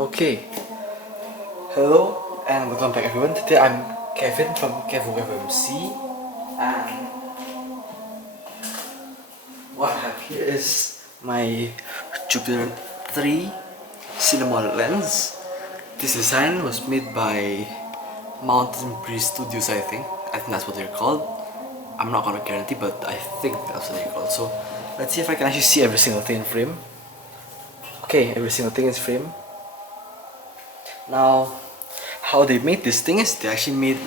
Okay, hello and welcome back everyone. Today I'm Kevin from f1.5, and what I have here is my Jupiter 3 cinema lens. This design was made by Mountain Breeze Studios, I think that's what they're called. I'm not gonna guarantee, but I think that's what they're called. So let's see if I can actually see every single thing in frame. Okay, every single thing is frame. Now, how they made this thing is they actually made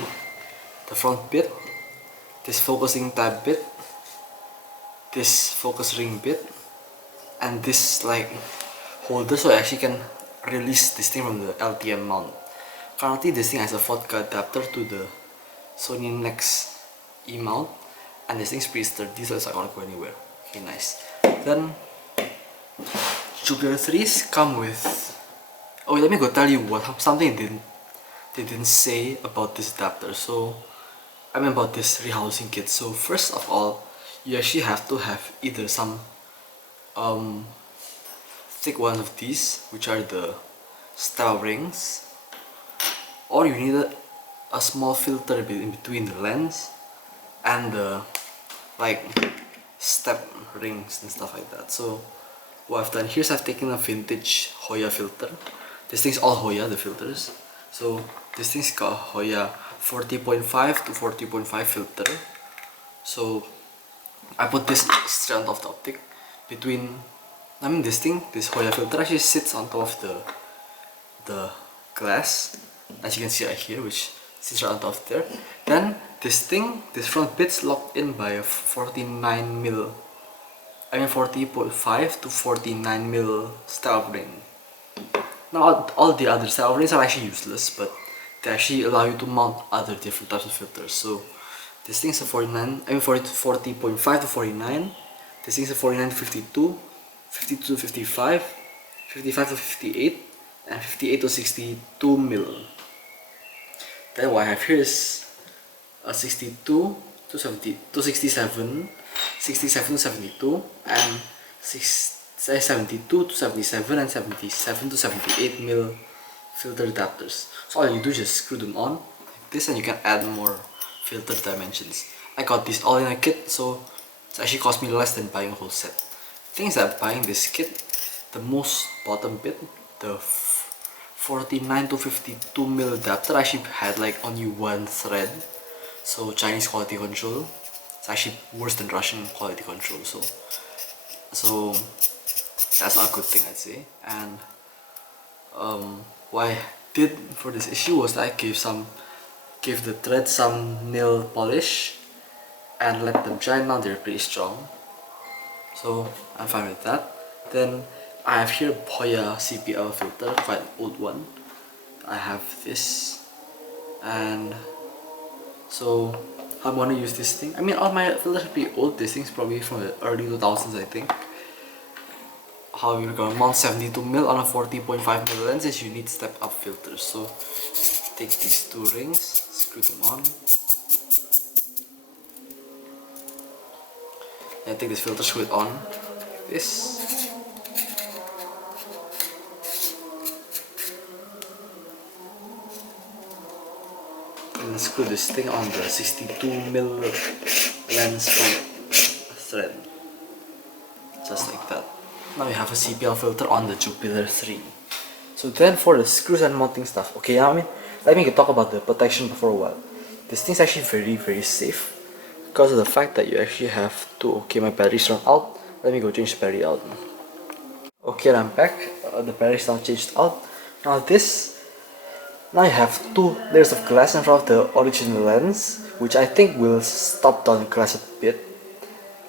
the front bit, this focusing tab bit, this focus ring bit, and this like holder, so I actually can release this thing from the LTM mount. Currently this thing has a vodka adapter to the Sony Nex E mount, and this thing's pretty sturdy, so it's not gonna go anywhere. Okay, nice. Then Jupiter 3s come with, oh, let me go tell you something they didn't say about this adapter. So I mean about this rehousing kit. So first of all, you actually have to have either some thick one of these, which are the step rings, or you need a small filter in between the lens and the like step rings and stuff like that. So what I've done here is I've taken a vintage Hoya filter. This thing's all Hoya, the filters. So this thing's got Hoya 40.5 to 40.5 filter. So I put this straight on top of the optic between, I mean this Hoya filter actually sits on top of the glass, as you can see right here, which sits right on top of there. Then this front bit's locked in by a 40.5 to 49mm style ring. Now all the other style rings are actually useless, but they actually allow you to mount other different types of filters. So this thing's a 40.5 to 49. This thing's a 49 to 52, 52 to 55, 55 to 58, and 58 to 62mm. Then what I have here is a 62 to 67, 67 to 72, and 72 to 77 and 77 to 78mm filter adapters. So all you do is just screw them on like this, and you can add more filter dimensions. I got this all in a kit, so it actually cost me less than buying a whole set. The thing is that buying this kit, the most bottom bit, the 49 to 52mm adapter, actually had like only one thread. So Chinese quality control, it's actually worse than Russian quality control. So that's not a good thing, I'd say. And what I did for this issue was I gave the thread some nail polish and let them dry. Now they're pretty strong, so I'm fine with that. Then I have here Hoya CPL filter, quite an old one. I have this, and so how I'm gonna use this thing. I mean, all my filters are pretty old. This thing's probably from the early 2000s, I think. How you're gonna mount 72mm on a 40.5mm lens is you need step up filters. So take these two rings, screw them on, and take this filter, screw it on like this. And screw this thing on the 62mm lens thread, just like that. Now we have a CPL filter on the Jupiter 3. So then for the screws and mounting stuff, okay, I mean, let me talk about the protection for a while. This thing's actually very safe because of the fact that you actually have to, okay, my battery's run out. Let me go change the battery out. Okay, I'm back. The battery's now changed out. Now you have two layers of glass in front of the original lens, which I think will stop down the glass a bit.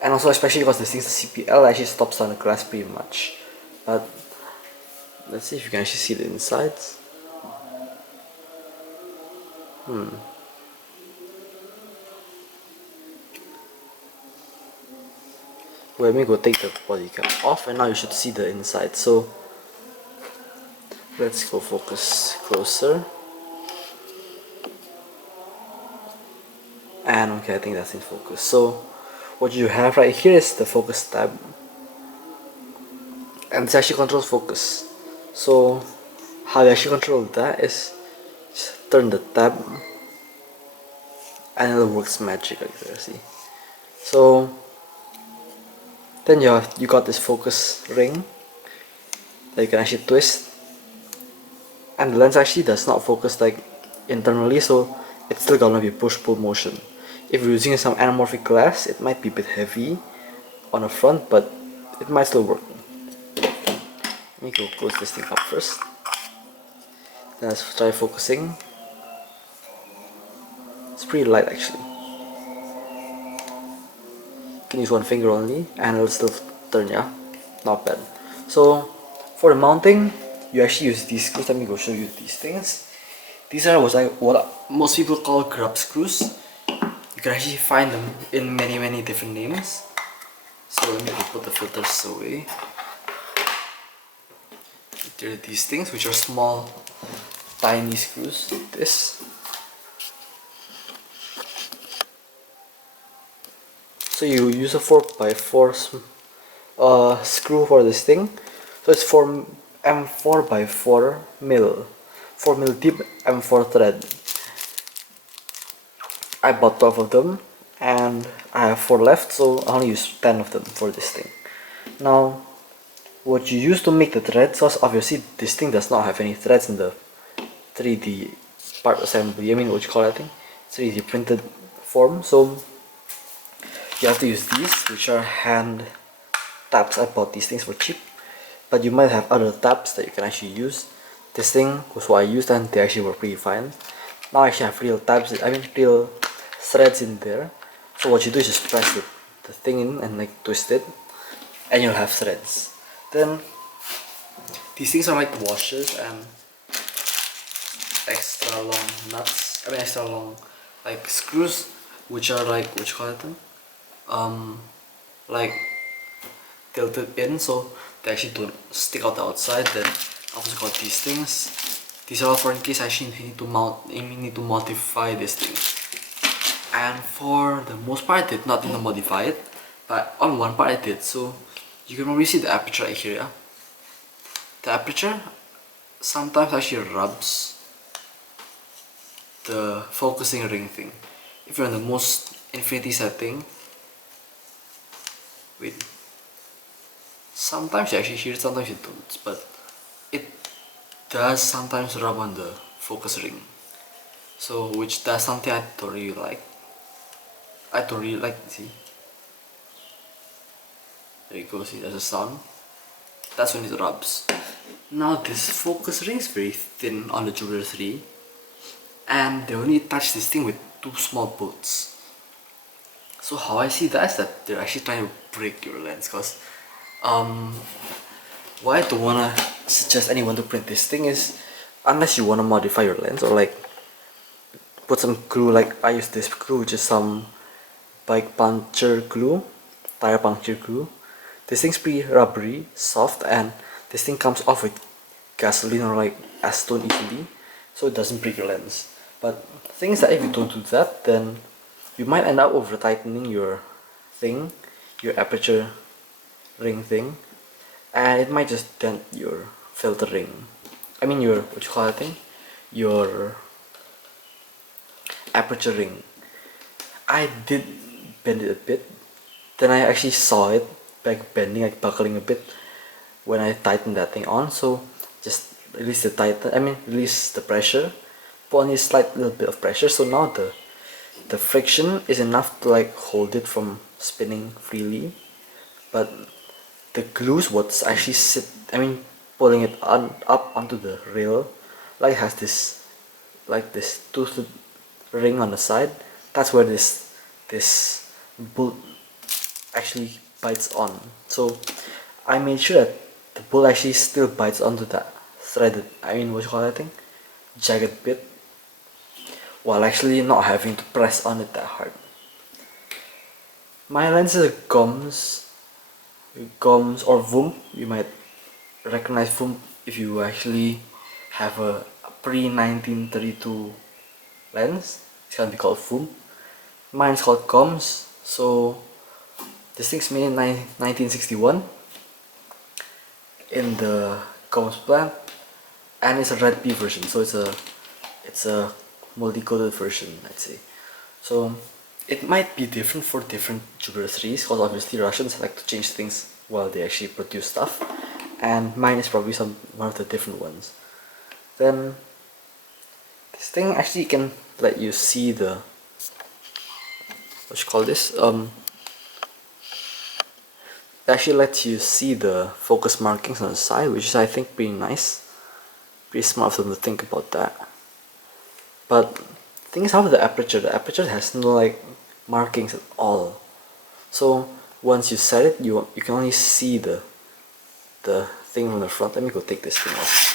And also especially because this thing's CPL, actually stops down the glass pretty much. But let's see if you can actually see the insides. Well, let me go take the body cap off, and now you should see the inside. So let's go focus closer. And okay, I think that's in focus. So what you have right here is the focus tab, and this actually controls focus. So how you actually control that is just turn the tab and it works magic like that, see. So then you got this focus ring that you can actually twist, and the lens actually does not focus like internally, so it's still gonna be push-pull motion. If you're using some anamorphic glass, it might be a bit heavy on the front, but it might still work. Let me go close this thing up first. Then let's try focusing. It's pretty light actually. You can use one finger only and it'll still turn, yeah? Not bad. So for the mounting, you actually use these screws. Let me go show you these things. These are what most people call grub screws. You can actually find them in many different names. So let me go put the filters away. There are these things which are small, tiny screws. This. So you use a 4x4 screw for this thing. So it's for M4x4 mil, 4 mil deep M4 thread. I bought 12 of them and I have 4 left, so I only use 10 of them for this thing. Now what you use to make the threads, because obviously this thing does not have any threads in the 3D part assembly, I mean what you call that thing, 3D printed form, so you have to use these, which are hand tabs. I bought these things for cheap, but you might have other tabs that you can actually use. This thing was what I used and they actually work pretty fine. Now I actually have real tabs, real threads in there. So what you do is just press the thing in and like twist it and you'll have threads. Then these things are like washers and extra long nuts, extra long like screws, which are like, what you call it then? Like tilted in, so they actually don't stick out the outside. Then I also got these things. These are all for in case I actually need to modify this thing. And for the most part I did not need to modify it, but on one part I did. So you can probably see the aperture right here, yeah? The aperture sometimes actually rubs the focusing ring thing. If you're in the most infinity setting, wait, sometimes you actually hear it, sometimes you don't, but it does sometimes rub on the focus ring. So which that's something I don't really like. See, there you go, see there's a sound. That's when it rubs. Now this focus ring is very thin on the Jupiter 3 and they only touch this thing with 2 small bolts. So how I see that is that they're actually trying to break your lens, because why I don't wanna suggest anyone to print this thing is, unless you wanna modify your lens or like put some glue, like I use this glue, which is some bike puncture glue, tire puncture glue. This thing's pretty rubbery, soft, and this thing comes off with gasoline or like acetone easily, so it doesn't break your lens. But the thing is that if you don't do that, then you might end up over tightening your thing, your aperture ring thing, and it might just dent your filter ring. Your, what you call that thing? Your aperture ring. I did bend it a bit, then I actually saw it back bending, like buckling a bit when I tightened that thing on, so just release the pressure, put on a slight little bit of pressure, so now the friction is enough to like hold it from spinning freely, but the glue's what's actually pulling it up onto the rail, like has this toothed ring on the side. That's where this bolt actually bites on. So I made sure that the bolt actually still bites onto that threaded, what you call that thing? Jagged bit, while actually not having to press on it that hard. My lens is a Goms or Voom. You might recognize Voom if you actually have a pre-1932 lens. It's gonna be called Voom. Mine's called Goms. So this thing's made in 1961 in the Goms plant, and it's a red P version, so it's a multi-coded version, I'd say. So it might be different for different Jupiter 3s, because obviously Russians like to change things while they actually produce stuff, and mine is probably one of the different ones. Then this thing actually can let you see the, what you call this, it actually lets you see the focus markings on the side, which is, I think, pretty nice. Pretty smart of them to think about that. But the thing is, how with the aperture has no like markings at all. So once you set it, you can only see the thing from the front. Let me go take this thing off.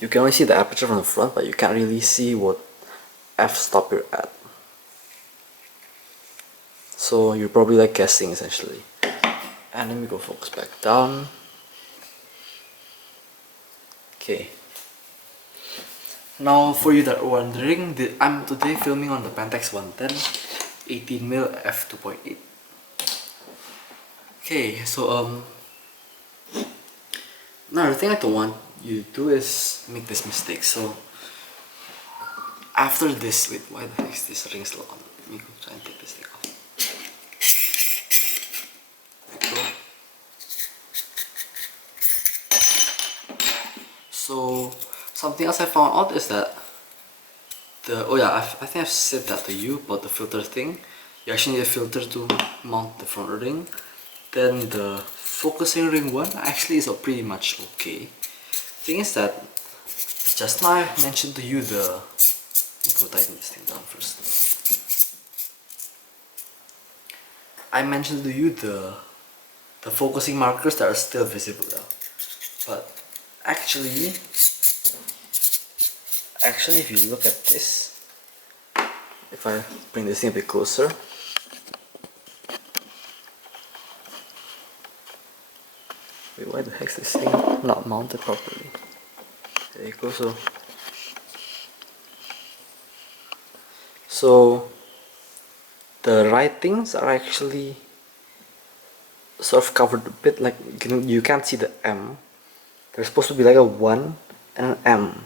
You can only see the aperture from the front, but you can't really see what f-stop you're at. So you're probably like guessing essentially. And let me go focus back down. Okay. Now for you that are wondering, I'm today filming on the Pentax 110 18mm f2.8. Okay, so now the thing I don't want you to do is make this mistake. So after this, wait, why the heck is this ring still on? Let me go try and take this thing off. So something else I found out is that I think I've said that to you about the filter thing. You actually need a filter to mount the front ring. Then the focusing ring one actually is pretty much okay. Thing is that just now I mentioned to you let me go tighten this thing down first. I mentioned to you the focusing markers that are still visible now. But actually if you look at this, if I bring this thing a bit closer, wait, why the heck is this thing not mounted properly? There you go. So the writings are actually sort of covered a bit, like you can't see the M. There's supposed to be like a 1 and an M,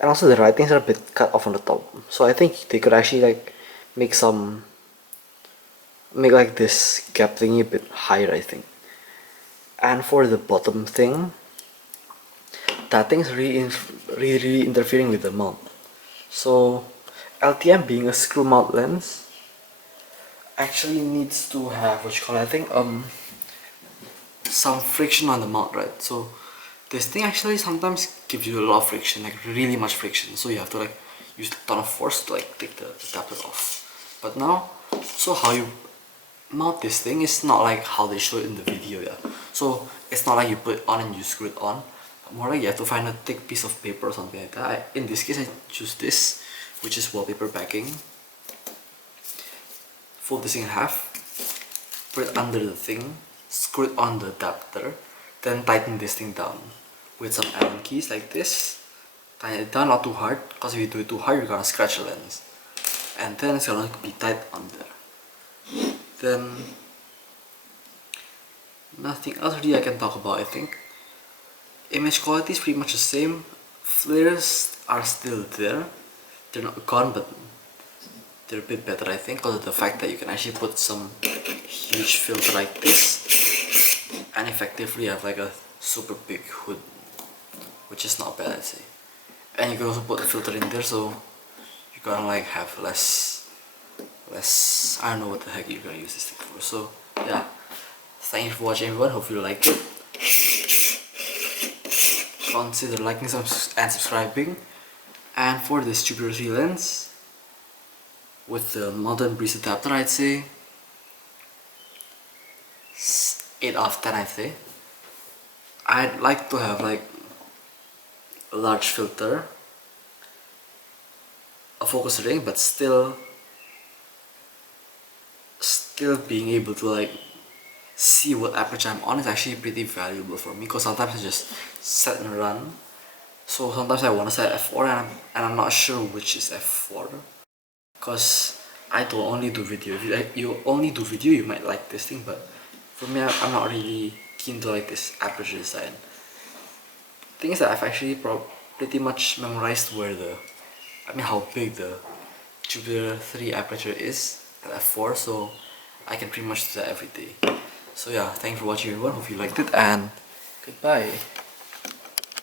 and also the writings are a bit cut off on the top. So I think they could actually like make like this gap thingy a bit higher, I think. And for the bottom thing, that thing's really interfering with the mount. So LTM, being a screw mount lens, actually needs to have what you call, I think, some friction on the mount, right? So this thing actually sometimes gives you a lot of friction, like really much friction. So you have to like use a ton of force to like take the adapter off. But now, so how you mount this thing is not like how they show it in the video, yeah. So it's not like you put it on and you screw it on, but more like you have to find a thick piece of paper or something like that. In this case I choose this, which is wallpaper backing. Fold this thing in half, put it under the thing, screw it on the adapter, then tighten this thing down with some Allen keys like this. Tighten it down, not too hard, because if you do it too hard you're gonna scratch the lens. And then it's gonna be tight on there. Then nothing else really I can talk about, I think. Image quality is pretty much the same. Flares are still there. They're not gone, but they're a bit better, I think, because of the fact that you can actually put some huge filter like this and effectively have like a super big hood, which is not bad, I'd say. And you can also put a filter in there, so you're gonna like have less, I don't know what the heck you're gonna use this thing for. So yeah, thank you for watching, everyone. Hope you liked it. Consider liking and subscribing. And for this Jupiter 3 lens with the modern breeze adapter, I'd say 8 out of 10, I'd say. I'd like to have like a large filter, a focus ring, but still being able to like see what aperture I'm on is actually pretty valuable for me, because sometimes I just set and run. So sometimes I want to set f4 and I'm not sure which is f4, because I don't only do video. If you only do video, you might like this thing, but for me I'm not really keen to like this aperture design. Thing is that I've actually pretty much memorized how big the Jupiter 3 aperture is at f4, so I can pretty much do that every day. So yeah, thanks for watching everyone, hope you liked it, and goodbye.